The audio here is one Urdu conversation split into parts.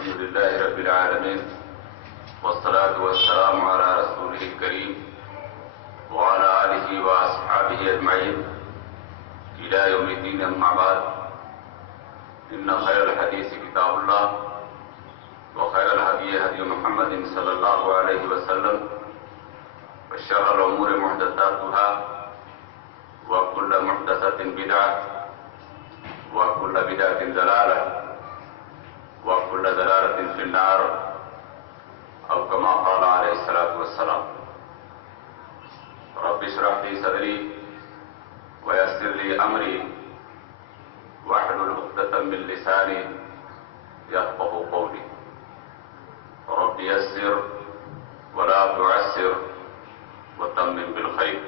الحمد لله رب العالمين والصلاة والسلام على رسوله الكريم وعلى آله وأصحابه أجمعين إلى يوم الدين. أما بعد، إن خير الحديث كتاب الله وخير الهدي هدي محمد صلى الله عليه وسلم وشر الأمور محدثاتها وكل محدثة بدعة وكل بدعة ضلالة وكل ضلالة في النار أو كما قال عليه الصلاة والسلام. رب اشرح لي صدري ويسر لي أمري واحلل عقدة من لساني يفقهوا قولي. رب يسر ولا تعسر وتمم بالخير.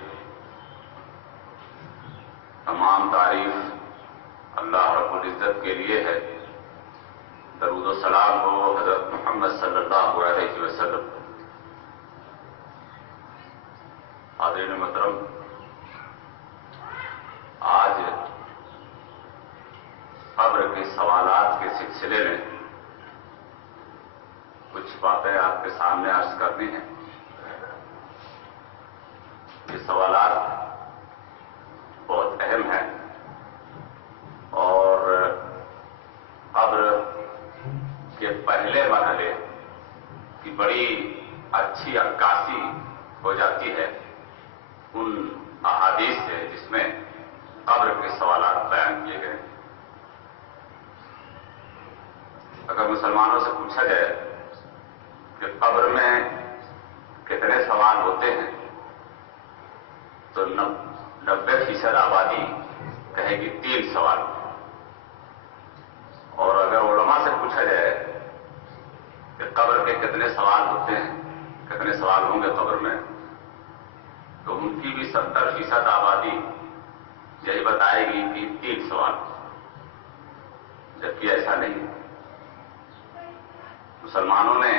تمام تعریف اللہ رب العزت کے لیے ہے. درود و سلام ہو حضرت محمد صلی اللہ علیہ وسلم. حاضرین محترم، آج قبر کے سوالات کے سلسلے میں کچھ باتیں آپ کے سامنے عرض کرنی ہیں. یہ سوالات بہت اہم ہیں اور قبر کے پہلے مرحلے کی بڑی اچھی عکاسی ہو جاتی ہے ان احادیث سے جس میں قبر کے سوالات بیان کیے گئے. اگر مسلمانوں سے پوچھا جائے کہ قبر میں کتنے سوال ہوتے ہیں تو 90% آبادی کہے گی 3 سوال. اور اگر علماء سے پوچھا جائے کہ قبر کے کتنے سوال ہوتے ہیں، کتنے سوال ہوں گے قبر میں، تو ان کی بھی 70% آبادی یہی بتائے گی کہ 3 سوال. جبکہ ایسا نہیں. مسلمانوں نے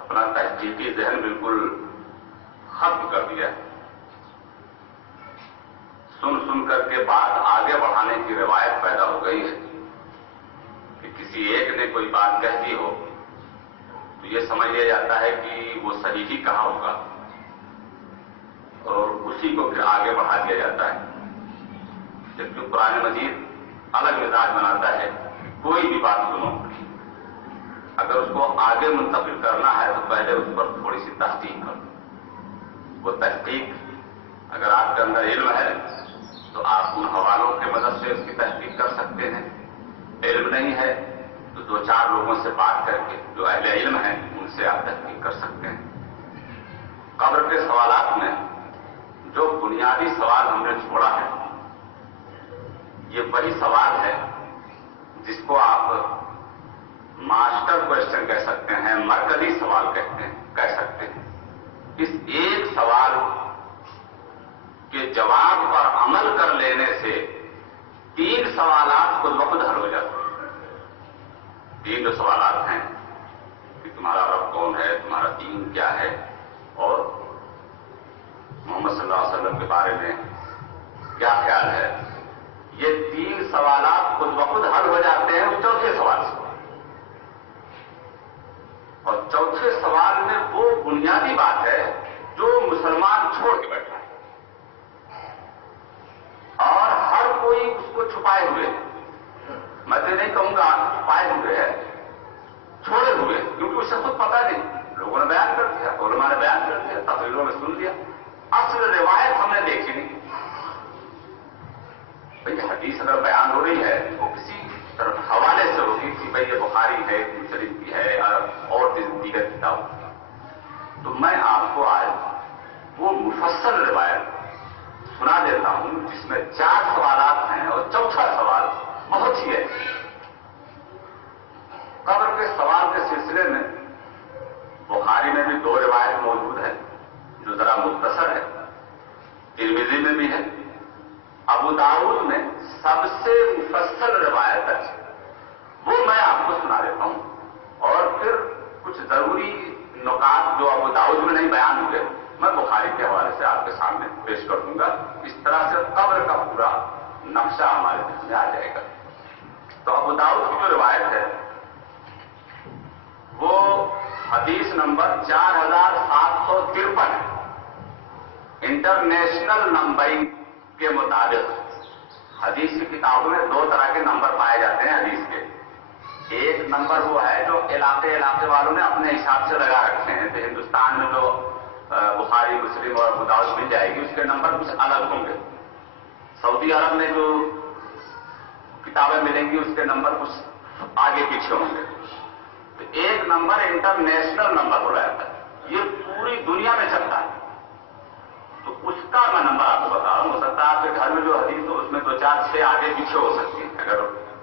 اپنا تحقیقی ذہن بالکل ختم کر دیا. سن کر کے بات آگے بڑھانے کی روایت پیدا ہو گئی ہے کہ کسی ایک نے کوئی بات کہہ دی ہو تو یہ سمجھ لیا جاتا ہے کہ وہ صحیح ہی کہا ہوگا اور اسی کو پھر آگے بڑھا دیا جاتا ہے. جبکہ قرآن مجید الگ مزاج بناتا ہے. کوئی بھی بات سنو، اگر اس کو آگے منتقل کرنا ہے تو پہلے اس پر تھوڑی سی تحقیق کرو. وہ تحقیق اگر آپ کے اندر علم ہے تو آپ ان حوالوں کے مدد سے اس کی تحقیق کر سکتے ہیں. علم نہیں ہے تو 2-4 لوگوں سے بات کر کے جو اہل علم ہیں ان سے آپ تحقیق کر سکتے ہیں. قبر کے سوالات میں جو بنیادی سوال ہم نے چھوڑا ہے یہ وہی سوال ہے جس کو آپ ماسٹر کوشچن کہہ سکتے ہیں، مرکزی سوال کہہ سکتے ہیں. اس ایک سوال کے جواب پر عمل کر لینے سے 3 سوالات خود بخود حل ہو جاتے ہیں. 3 جو سوالات ہیں کہ تمہارا رب کون ہے، تمہارا دین کیا ہے اور محمد صلی اللہ علیہ وسلم کے بارے میں کیا خیال ہے، یہ 3 سوالات خود بخود حل ہو جاتے ہیں اس چوتھے سوال سے. اور چوتھے سوال میں وہ بنیادی بات ہے جو مسلمان چھوڑ کے بیٹھا ہے اور ہر کوئی اس کو چھپائے ہوئے ہے. میں تو نہیں کہوں گا چھپائے ہوئے ہے، چھوڑے ہوئے، کیونکہ اسے خود پتا نہیں. لوگوں نے بیان کر دیا، علماء نے بیان کر دیا، تفسیروں میں سن لیا، اصل روایت ہم نے دیکھی نہیں. بھئی حدیث اگر بیان ہو رہی ہے وہ کسی طرف حوالے سے ہوگی کہ بھئی یہ بخاری ہے، شریف کی ہے اور دیگر کتاب. تو میں آپ کو آج وہ مفصل روایت سنا دیتا ہوں جس میں 4 سوالات ہیں اور چوتھا سوال بہت ہی ہے. قبر کے سوال کے سلسلے میں بخاری میں بھی 2 روایت موجود ہیں جو ذرا مختصر ہے، ترمذی میں بھی ہے، ابو داؤد میں سب سے مفصل روایت ہے. وہ میں آپ کو سنا دیتا ہوں اور پھر کچھ ضروری نکات جو ابو داؤد میں نہیں بیان ہوئے میں بخاری کے حوالے سے آپ کے سامنے پیش کر دوں گا. اس طرح سے قبر کا پورا نقشہ ہمارے ذہن میں آ جائے گا. تو ابو داؤد کی جو روایت ہے وہ حدیث نمبر 4753 ہے. انٹرنیشنل نمبرنگ کے مطابق حدیث کی کتابوں میں دو طرح کے نمبر پائے جاتے ہیں حدیث کے. ایک نمبر وہ ہے جو علاقے والوں نے اپنے حساب سے لگا رکھے ہیں. تو ہندوستان میں جو بخاری مسلم اور ابو داؤد مل جائے گی اس کے نمبر کچھ الگ ہوں گے. سعودی عرب میں جو کتابیں ملیں گی اس کے نمبر کچھ آگے پیچھے ہوں گے. تو ایک نمبر انٹرنیشنل نمبر ہو رہا ہے, یہ پوری دنیا میں چلتا ہے. تو اس کا میں نمبر آپ کو بتا رہا ہوں. ہو سکتا ہے آپ کے گھر میں جو حدیث ہو اس میں 2 4 6 آگے پیچھے ہو سکتی ہے. اگر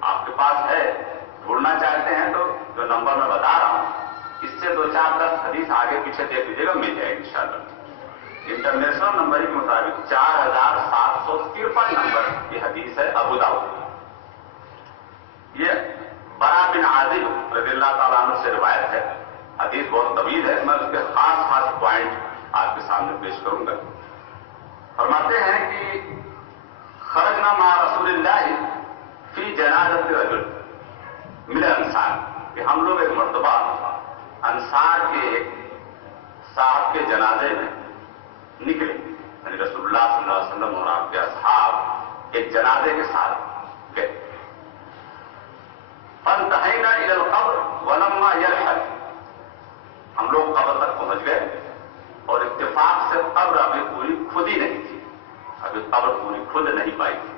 آپ کے پاس ہے, ڈھونڈنا چاہتے ہیں, تو جو نمبر میں بتا رہا ہوں اس سے 2 4 10 حدیث آگے پیچھے دیکھ لیجیے گا, مل جائے گی انشاءاللہ. انٹرنیشنل نمبر کے مطابق 4753 نمبر کی حدیث ہے ابو داؤد. یہ برا بن عازب رضی اللہ تعالیٰ عنہ سے روایت ہے. حدیث بہت طویل ہے, میں اس کے خاص پوائنٹ آپ کے سامنے پیش کروں گا. فرماتے ہیں کہ خرجنا مع رسول اللہ فی جنازۃ رجل من الانصار, کہ ہم لوگ ایک مرتبہ انصار کے ایک صاحب کے جنازے میں نکلے. یعنی رسول اللہ صلی اللہ علیہ وسلم اور آپ کے اصحاب ایک جنازے کے ساتھ گئے. فانتہینا الی القبر ولما یرحل, ہم لوگ قبر تک پہنچ گئے اور اتفاق سے قبر ابھی پوری کھد ہی نہیں تھی, ابھی قبر پوری کھد نہیں پائی تھی.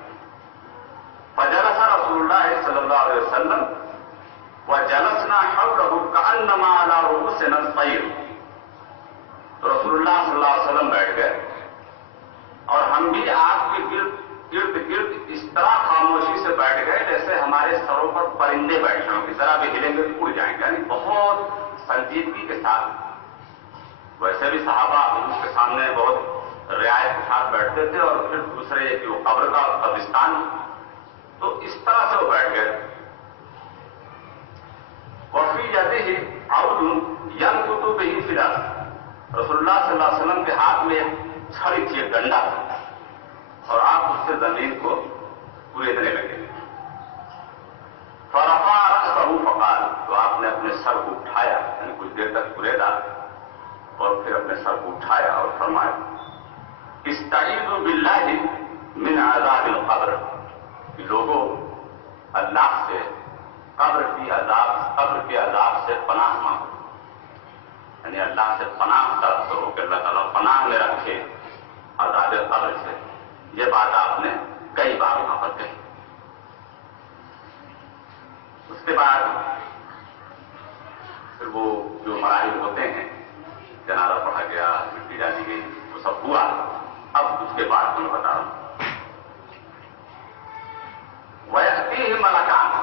فجلس رسول اللہ صلی اللہ علیہ وسلم وجلسنا حوله كأنما على رؤوسنا الطير. تو رسول اللہ صلی اللہ علیہ وسلم بیٹھ گئے اور ہم بھی آپ کے گرد اس طرح خاموشی سے بیٹھ گئے جیسے ہمارے سروں پر پرندے بیٹھے ہوں, ذرا بھی ہلیں گے تو اڑ جائیں گے. یعنی بہت سنجیدگی کے ساتھ. ویسے بھی صحابہ اس کے سامنے بہت رعایت کے ساتھ بیٹھتے تھے, اور پھر دوسرے کہ وہ قبر کا قبرستان, تو اس طرح سے وہ بیٹھ گئے. وفی یدہ عود ینکت بہ فی الارض, رسول اللہ صلی اللہ علیہ وسلم کے ہاتھ میں ایک چھڑی تھی, ایک ڈنڈا تھا, اور آپ اس سے زمین کو کوریدنے لگے. فرفع رأسہ فقال, تو آپ نے اپنے سر کو اٹھایا, یعنی کچھ دیر تک کوریدا اور پھر اپنے سر کو اٹھایا اور فرمایا استعیذوا باللہ من عذاب القبر, کہ لوگوں اللہ سے قبر کے عذاب سے پناہ مانگو. یعنی اللہ سے پناہ طلب کرو کہ اللہ تعالیٰ پناہ میں رکھے عذاب قبر سے. یہ بات آپ نے کئی بار وہاں پر کہی. اس کے بعد پھر وہ جو مراحل ہوتے ہیں, جنازہ پڑھا گیا, مٹی ڈالی گئی, وہ سب ہوا. اب اس کے بعد میں بتا رہا ہوں وَيَأْتِيهِ مَلَكَانِ,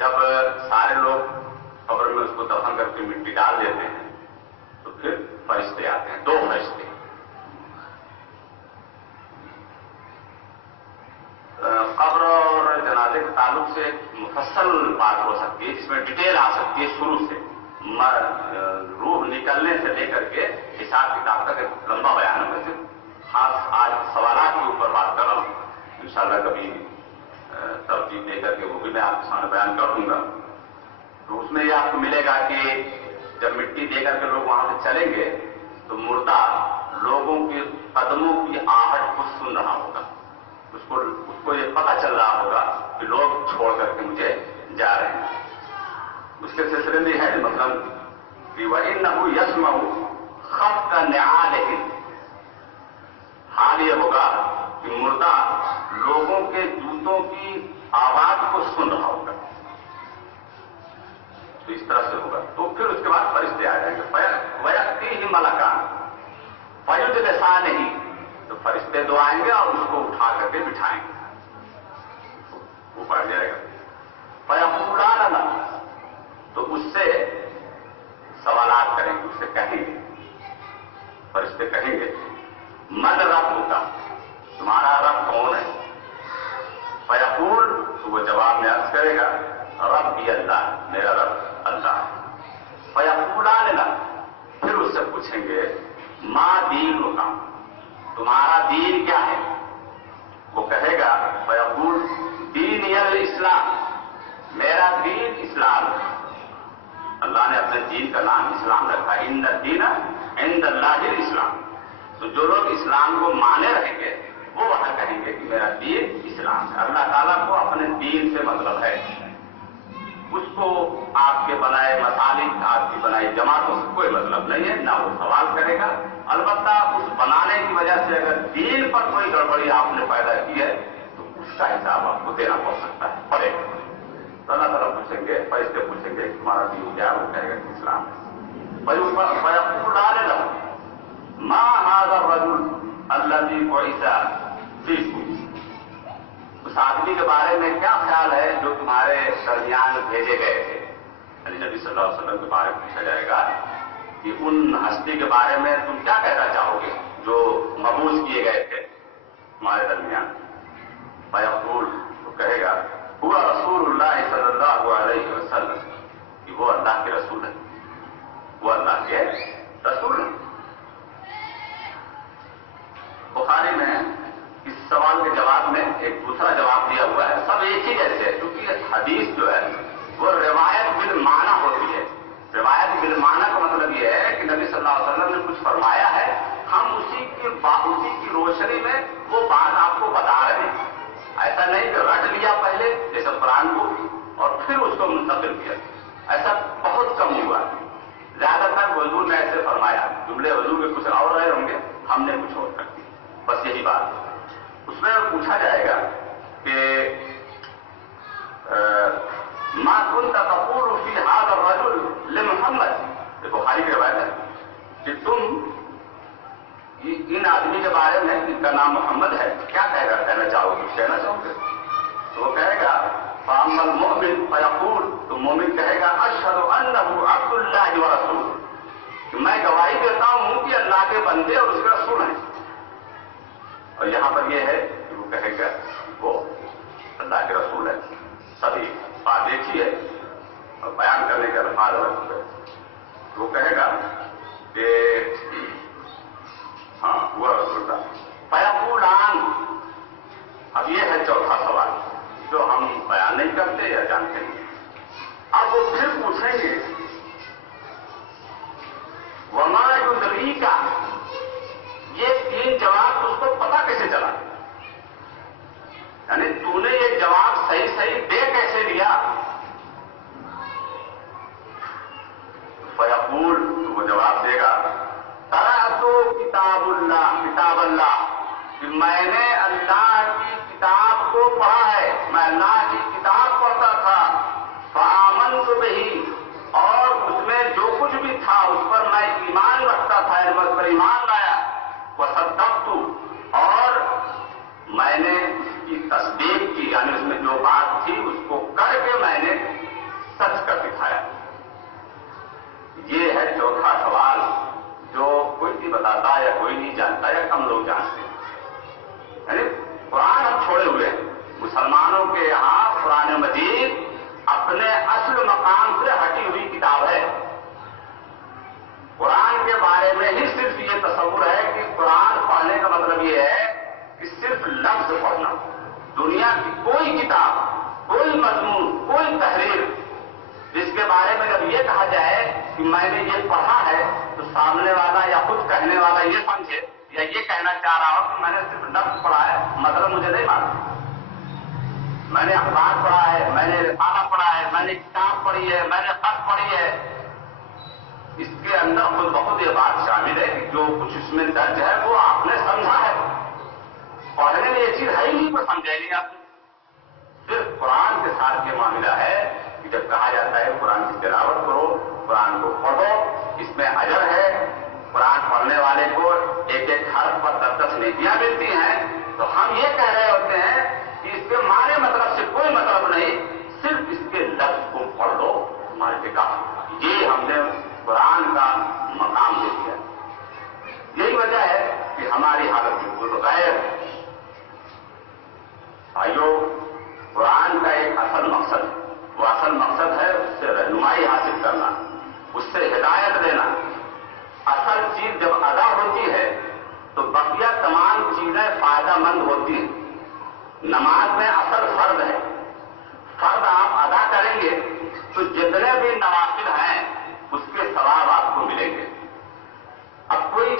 جب سارے لوگ قبر میں اس کو دفن کر کے مٹی ڈال دیتے ہیں تو پھر فرشتے آتے ہیں, 2 فرشتے. قبر اور جنازے کے تعلق سے مفصل بات ہو سکتی ہے, جس میں ڈیٹیل آ سکتی ہے شروع سے, روح نکلنے سے لے کر کے حساب کتاب تک ایک لمبا بیان ہے. میں خاص آج سوالات کے اوپر بات کر رہا ہوں, انشاءاللہ کبھی ترتیب دے کر کے وہ بھی میں آپ کے سامنے بیان کر دوں گا. تو اس میں یہ آپ کو ملے گا کہ جب مٹی دے کر کے لوگ وہاں سے چلیں گے تو مردہ لوگوں کے قدموں کی آہٹ کو سن رہا ہوگا. اس کو یہ پتہ چل رہا ہوگا کہ لوگ چھوڑ کر کے مجھے جا رہے ہیں. اس کے سلسلے میں ہے مثلاً کہ وَإِنَّهُ يَسْمَعُ خَفْقَ نِعَالِهِمْ, حال یہ ہوگا کہ مردہ لوگوں کے جوتوں کی آواز کو سن رہا ہوگا. تو اس طرح سے ہوگا. تو پھر اس کے بعد فرشتے آ جائیں گے. وَيَأْتِيهِ مَلَكَانِ فَيُجْلِسَانِهِ, تو فرشتے 2 آئیں گے اور اس کو اٹھا کر کے بٹھائیں گے, وہ بیٹھ جائے گا. فَيَقُولَانَ لَهُ, تو اس سے سوالات کریں گے, اس سے کہیں گے, فرشتے کہیں گے من ربک, تمہارا رب کون ہے؟ فیقول, تو وہ جواب میں عرض کرے گا ربی اللہ, میرا رب اللہ ہے. فیقولان لہ, پھر اس سے پوچھیں گے ما دینک, تمہارا دین کیا ہے؟ وہ کہے گا فیقول دین الاسلام, میرا دین اسلام ہے. اللہ نے اپنے دین کا نام اسلام رکھا، ان الدین عند اللہ الاسلام. تو جو لوگ اسلام کو مانے رہیں گے وہ وہاں کہیں گے کہ میرا دین اسلام ہے. اللہ تعالیٰ کو اپنے دین سے مطلب ہے. اس کو آپ کے بنائے مسالک، آپ کی بنائی جماعتوں سے کوئی مطلب نہیں ہے، نہ وہ سوال کرے گا. البتہ اس بنانے کی وجہ سے اگر دین پر کوئی گڑبڑی آپ نے پیدا کی ہے تو اس کا حساب آپ کو دینا پڑ سکتا ہے، پڑے گا. تو اللہ تعالیٰ پوچھیں گے، فرشتے پوچھیں گے تمہارا دین کیا ہے؟ وہ کہے گا کہ اسلام ہے. ما هذا الرجل الذي بعث فيكم. اس آدمی کے بارے میں کیا خیال ہے جو تمہارے درمیان بھیجے گئے تھے؟ یعنی نبی صلی اللہ علیہ وسلم کے بارے میں پوچھا جائے گا کہ ان ہستی کے بارے میں تم کیا کہنا چاہو گے جو مبعوث کیے گئے تھے تمہارے درمیان؟ فیقول، تو کہے گا هو رسول اللہ صلی اللہ علیہ وسلم، کہ وہ اللہ کے رسول ہیں، وہ اللہ کے رسول ہیں. بخاری میں اس سوال کے جواب میں ایک دوسرا جواب دیا ہوا ہے. سب ایک ہی جیسے ہے، کیونکہ حدیث جو ہے وہ روایت بالمعنی ہوتی ہے. روایت بالمعنی کا مطلب یہ ہے کہ نبی صلی اللہ علیہ وسلم نے کچھ فرمایا ہے، ہم اسی کی روشنی میں وہ بات آپ کو بتا رہے ہیں. ایسا نہیں کہ رٹ لیا پہلے جیسے قرآن کو اور پھر اس کو منتقل کیا. ایسا بہت کم ہوا. زیادہ تر حضور نے ایسے فرمایا، جملے حضور کے کچھ اور رہے ہوں گے، ہم نے کچھ اور کر دیا، بس یہی بات. اس میں پوچھا جائے گا کہ ما كنت تقول في هذا الرجل لمحمد. یہ بخاری کی روایت ہے کہ تم ان آدمی کے بارے میں جن کا نام محمد ہے کیا کہنا چاہو گے، کہنا چاہو گے؟ تو وہ کہے گا فاما المؤمن فیقول، تو مومن کہے گا اشہد انہ عبد اللہ ورسولہ، کہ میں گواہی دیتا ہوں کہ اللہ کے بندے اور اس کے رسول ہیں. اور یہاں پر یہ ہے کہ وہ کہے گا وہ اللہ کے رسول ہے. سبھی بات ایک ہی ہے اور بیان کرنے کے الفاظ الگ ہے. وہ کہے گا کہ ہاں وہ رسول تھا. فیقولان، اب یہ ہے چوتھا سوال جو ہم بیان نہیں کرتے یا جانتے ہیں. اب وہ پھر پوچھیں گے وما یدریک، یہ تین جواب اس کو پتا کیسے چلا؟ یعنی تو نے یہ جواب صحیح دے کیسے دیا؟ فیقول، تو وہ جواب دے گا قرأت کتاب اللہ، کہ میں نے اللہ کی کتاب کو پڑھا ہے، میں اللہ کی کتاب پڑھتا تھا. فآمنت بہ، اور اس میں جو کچھ بھی تھا اس پر میں ایمان رکھتا تھا، اس پر ایمان لایا. وصدقت، اور میں نے اس کی تصدیق کی، یعنی اس میں جو بات تھی اس کو کر کے میں نے سچ کر دکھایا. یہ ہے چوتھا سوال جو کوئی نہیں بتاتا یا کوئی نہیں جانتا یا کم لوگ جانتے ہیں. یعنی قرآن ہم چھوڑے ہوئے ہیں. مسلمانوں کے یہاں قرآن مجید اپنے اصل مقام سے ہٹی ہوئی کتاب ہے. قرآن کے بارے میں ہی صرف یہ تصور ہے کہ قرآن پڑھنے کا مطلب یہ ہے کہ صرف لفظ پڑھنا. دنیا کی کوئی کتاب، کوئی مضمون، کوئی تحریر جس کے بارے میں جب یہ کہا جائے کہ میں نے یہ پڑھا ہے تو سامنے والا یا خود کہنے والا یہ سمجھے یا یہ کہنا چاہ رہا ہو کہ میں نے صرف لفظ پڑھا ہے، مطلب مجھے نہیں معلوم. میں نے اخبار پڑھا ہے، میں نے رسالہ پڑھا ہے، میں نے کتاب پڑھی ہے، میں نے خط پڑھی ہے. اس کے اندر خود بخود یہ بات شامل ہے کہ جو کچھ اس میں درج ہے وہ آپ نے سمجھا ہے. پڑھنے میں یہ چیز ہے ہی نہیں، پر سمجھے نہیں آپ. صرف قرآن کے ساتھ یہ معاملہ ہے کہ جب کہا جاتا ہے قرآن کی تلاوت کرو، قرآن کو پڑھو، اس میں اجر ہے. قرآن پڑھنے والے کو ایک ایک حرف پر 10 نیکیاں ملتی ہیں. تو ہم یہ کہہ رہے ہوتے ہیں کہ اس کے معنی مطلب سے کوئی مطلب نہیں، صرف اس کے لفظ کو پڑھ لو ہمارے لیے کافی. یہ ہم نے قرآن کا مقام دے دیا. یہی وجہ ہے کہ ہماری حالت بالکل غیر ہے. بھائیو، قرآن کا ایک اصل مقصد ہے، وہ اصل مقصد ہے اس سے رہنمائی حاصل کرنا، اس سے ہدایت دینا. اصل چیز جب ادا ہوتی ہے تو بقیہ تمام چیزیں فائدہ مند ہوتی ہیں. نماز میں اصل فرض ہے. فرض آپ ادا کریں گے تو جتنے بھی نوافل ہیں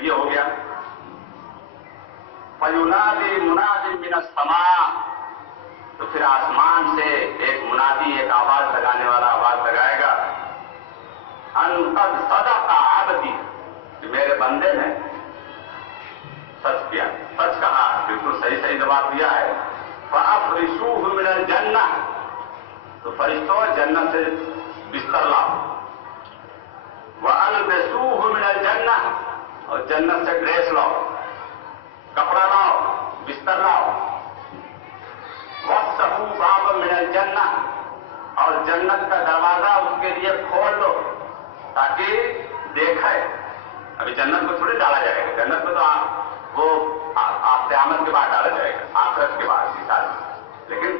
یہ ہو گیا. فَيُنَادِي مُنَادٍ مِّنَ السَّمَاءِ، تو پھر آسمان سے ایک منادی، ایک آواز لگانے والا آواز لگائے گا، ان قد صدق عبدی، کہ میرے بندے نے سچ کیا، سچ کہا، بالکل صحیح صحیح جواب دیا ہے. فَأَفْرِشُوهُ مِنَ الْجَنَّةِ، تو فرشتوں جنت سے بستر لاؤ. وَأَلْبِسُوهُ مِنَ الْجَنَّةِ، اور جنت سے ڈریس لاؤ، کپڑا لاؤ، بستر لاؤ. وَافْتَحُوا بَابًا مِنَ الْجَنَّةِ، اور جنت کا دروازہ اس کے لیے کھول دو تاکہ دیکھے. ابھی جنت کو تھوڑی ڈالا جائے گا، جنت میں تو وہ قیامت کے بعد ڈالا جائے گا، آخرت کے بعد مثال. لیکن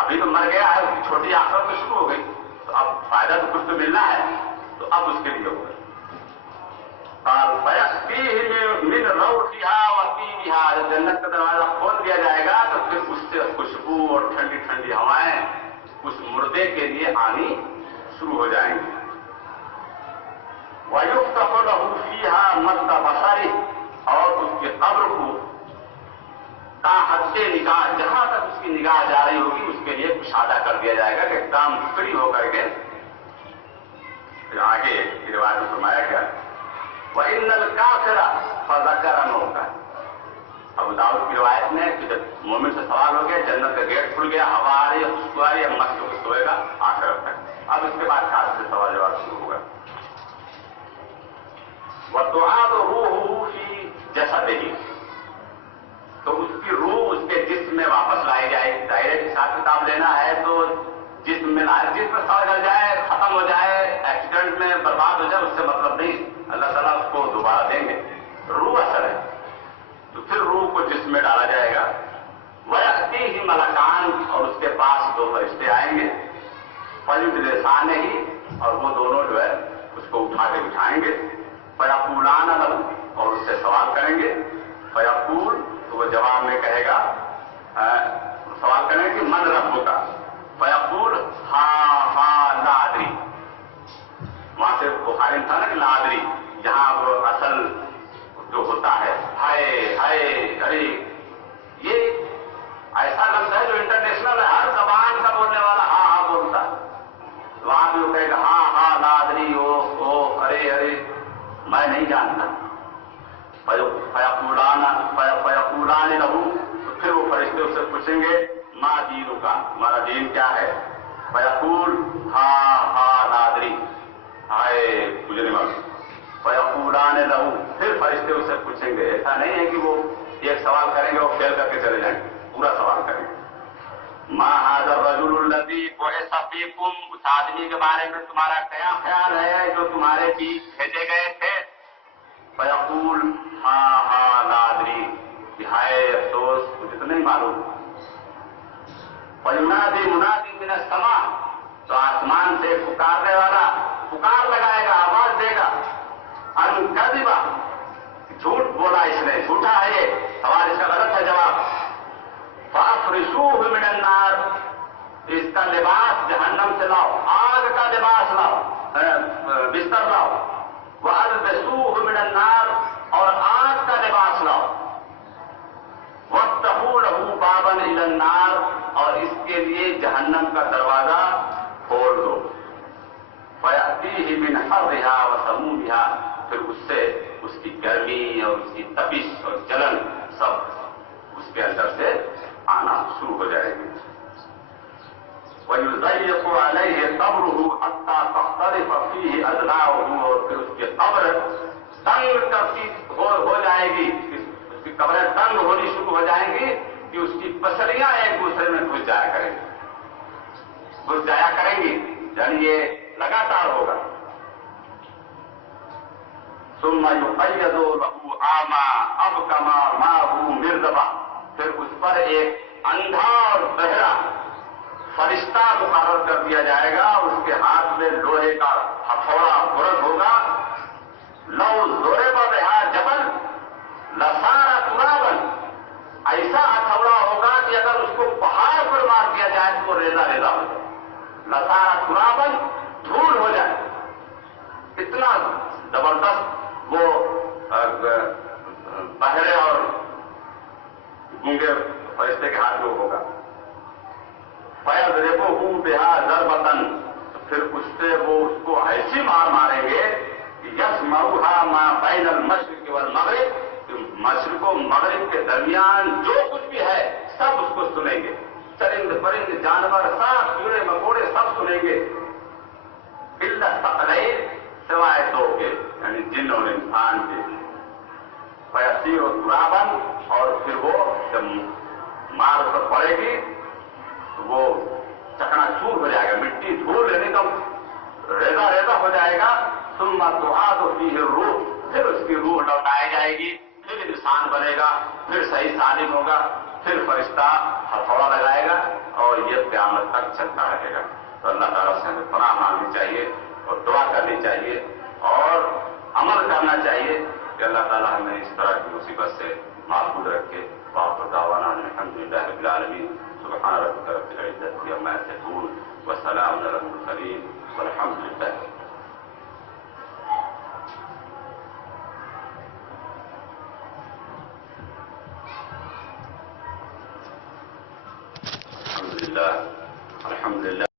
ابھی تو مر گیا ہے، اس کی چھوٹی آخرت تو شروع ہو گئی، تو اب فائدہ تو کچھ تو ملنا ہے، تو اب اس کے لیے ہوگا. فَيَأْتِيهِ مِنْ رَوْحِهَا وَطِيبِهَا، جب جنت کا دروازہ کھول دیا جائے گا تو پھر اس سے خوشبو اور ٹھنڈی ٹھنڈی ہوائیں اس مردے کے لیے آنی شروع ہو جائیں گی. وَيُفْتَحُ لَهُ فِيهَا مَدَّ بَصَرِهِ، اور اس کی قبر کو تا حد نگاہ، جہاں تک اس کی نگاہ جا رہی ہوگی اس کے لیے کشادہ کر دیا جائے گا کہ ایک دم فری ہو کر کے. پھر آگے کی روایت میں فرمایا گیا وَإِنَّ الْكَافِرَ فَذَكَرَ مَوْتَهُ. ابو داؤد کی روایت میں کہ جب مومن سے سوال ہو گیا، جنت کا گیٹ کھل گیا، ہوا آ رہی ہے، خوشبو آ رہی ہے، مست ہو کے سوئے گا آخرت تک. اب اس کے بعد خاص سے سوال جواب شروع ہوگا. وَتُعَادُ رُوحُهُ فِي جَسَدِهِ، تو اس کی روح اس کے جسم میں واپس لائی جائے گی. ڈائریکٹ حساب کتاب لینا ہے تو جسم میں لائے، جسم میں سڑ گل جائے، ختم ہو جائے، ایکسیڈنٹ میں برباد ہو جائے، اس سے مطلب نہیں. اللہ تعالیٰ اس کو دوبارہ دیں گے. روح اثر ہے، تو پھر روح کو جسم میں ڈالا جائے گا. وَيَأْتِيهِ مَلَكَانِ، اور اس کے پاس دو فرشتے آئیں گے. فَيُجْلِسَانِهِ، اور وہ دونوں جو ہے اس کو اٹھا کے بٹھائیں گے. فَيَقُولَانَ لَهُ، اور اس سے سوال کریں گے. فَيَقُول، تو وہ جواب میں کہے گا، سوال کریں گے کہ من ربک. فیقول ہاں لا ادری، وہاں سے بخاری تھا نا کہ لا ادری، جہاں وہ اصل جو ہوتا ہے ہائے ہائے ارے، یہ ایسا لفظ ہے جو انٹرنیشنل ہے، ہر زبان کا بولنے والا ہاں ہاں بولتا ہے. وہاں بھی وہ کہے گا ہاں لا ادری، او ارے ارے میں نہیں جانتا. فیقولان لہو، تو پھر وہ فرشتے اس سے پوچھیں گے ما دینک، تمہارا دین کیا ہے. فیقول ہاں لا ادری، ہائے مجھے نہیں معلوم. فیقولان لہو، پھر فرشتے اس سے پوچھیں گے. ایسا نہیں ہے کہ وہ ایک سوال کریں گے اور فیل کر کے چلے جائیں گے، پورا سوال کریں گے. ما ھذا الرجل الذی بعث فیکم، اس آدمی کے بارے میں تمہارا کیا خیال ہے جو تمہارے بیچ بھیجے گئے تھے. فیقول ہاں لا ادری، کہ ہائے افسوس مجھے تو نہیں معلوم. فَيُنَادِي مُنَادٍ مِّنَ السَّمَاءِ، تو آسمان سے پکارنے والا پکار لگائے گا، آواز دے گا. ان کذب، جھوٹ بولا اس نے، جھوٹا ہے یہ سوال، اس کا غلط ہے جواب. فَأَفْرِشُوهُ مِنَ النَّارِ، اس کا لباس جہنم سے لاؤ، آگ کا لباس لاؤ، بستر لاؤ. وَأَلْبِسُوهُ مِنَ النَّارِ، اور آگ کا لباس لاؤ. وَافْتَحُوا لَهُ بَابًا إِلَى النَّارِ، اور اس کے لیے جہنم کا دروازہ کھول دو. فَيَأْتِيهِ مِنْ حَرِّهَا وَسَمُومِهَا، پھر اس سے اس کی گرمی اور اس کی تپش اور جلن سب اس کے اندر سے آنا شروع ہو جائے گی. وَيُضَيِّقُ عَلَيْهِ قَبْرُهُ حَتَّى تَخْتَلِفَ فِيهِ أَضْلَاعُهُ، اور پھر اس کی قبر تنگ کرتی ہو جائے گی، اس کی قبریں تنگ ہونی شروع ہو جائیں گی کہ اس کی پسلیاں ایک دوسرے میں گھس جایا کریں گی، یعنی یہ لگاتار ہوگا. ثم يقيد له أعمى أبكم معه مرزبة، پھر اس پر ایک اندھا اور بہرا فرشتہ مقرر کر دیا جائے گا. اس کے ہاتھ میں لوہے کا ہتھوڑا برد ہوگا. لو ضرب بها جبل لصار ترابا، ایسا ہتھوڑا ہوگا کہ اگر اس کو پہاڑ پر مار دیا جائے تو ریزہ ریزہ ہو جائے. لصار ترابا، دھول ہو جائے. اتنا زبردست وہ بہرے اور گونگے فرشتے کے ہاتھ میں ہوگا. فَيَضْرِبُهُ بِهَا ضَرْبَةً، تو پھر اس سے وہ اس کو ایسی مار ماریں گے کہ يَسْمَعُهَا مَا بَيْنَ الْمَشْرِقِ وَالْمَغْرِبِ، کہ مشرق و مغرب کے درمیان جو کچھ بھی ہے سب اس کو سنیں گے. چرند پرند جانور سب کیڑے مکوڑے سب سنیں گے. الا الثقلین، سوائے دو کے، یعنی جن اور انسان کے. فیصیر و ترابن، اور پھر وہ جب مار پر پڑے گی تو وہ چکنا چور ہو جائے گا، مٹی دھول یعنی تو ریزا ریزا ہو جائے گا. ثم تعاد فیہ الروح، پھر اس کی روح لوٹائی جائے گی، پھر انسان بنے گا، پھر صحیح سالم ہوگا، پھر فرشتہ ہتھوڑا لگائے گا اور یہ قیامت تک چلتا رہے گا. تو اللہ تعالیٰ سے ہمیں پناہ مانگنی چاہیے اور دعا کرنی چاہیے اور عمل کرنا چاہیے کہ اللہ تعالیٰ ہمیں اس طرح کی مصیبت سے محفوظ رکھے. وآخر دعوانا ان الحمد للہ رب العالمین. سبحان ربک رب العزة عما یصفون وسلام علی المرسلین والحمد للہ. الحمد للہ.